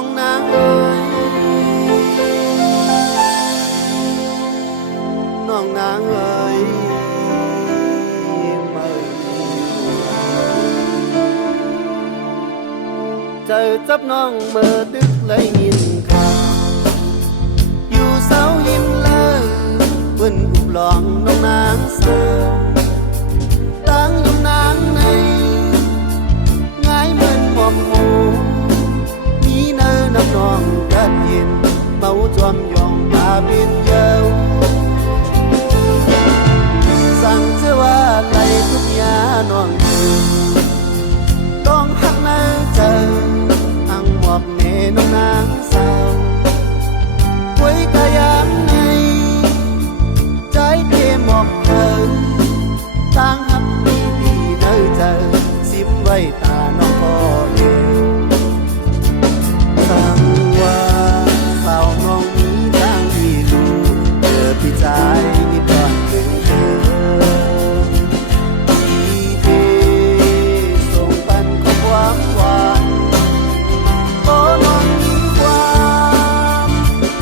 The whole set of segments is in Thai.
องนางเอ๋ยน้องนางเอ๋ยใจจับน้องเมื่อดึกเลยยินข่าวอยู่เสาหินเลยเพิ่นอุบลองน้องนางสาวตั้งอยู่นางในง่ายเหมือนหมอมหมูมีเนื้อน้ำนองกัดเย็นเมาจอมยองตาเป็นเยาวสั่งเชื่อว่าไหลทุกยาน้องต้องหักนางเจออังหมอบเนน้องนางสาวไว้กายามในใจเทหมอกเธอตั้งหักดีดีเนื้อเจอซิมไว้ตาน้องพอเดียวสั่งว่าสาวน้องนี้ทางที่ดูเธอพี่ใจตอนถึงเธอความหวานโอ้น้องมีความ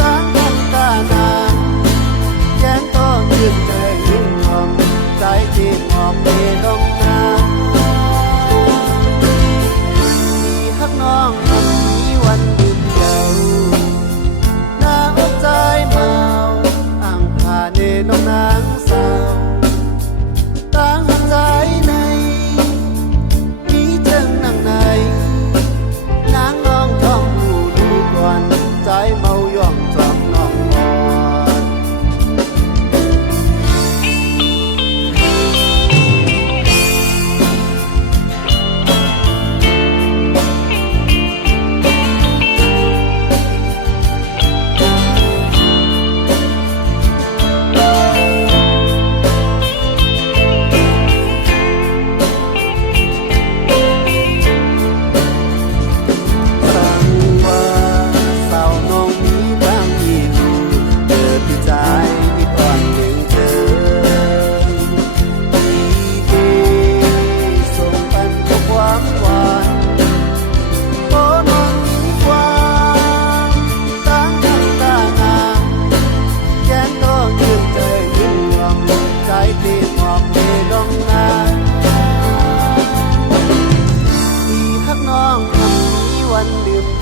ตั้งกันตานานแก้งต้องยืนใจยิ่งหอมใจที่หอมเมน้องนาที่ฮักน้องมันมีวันหยุดเยาวหน้าอกใจเมาอ่างผ่าเนน้องนางสาวตั้งใจในนางน้องจ้องดูก่อนใจเมาย่องจ้องน้องมอนวันลืม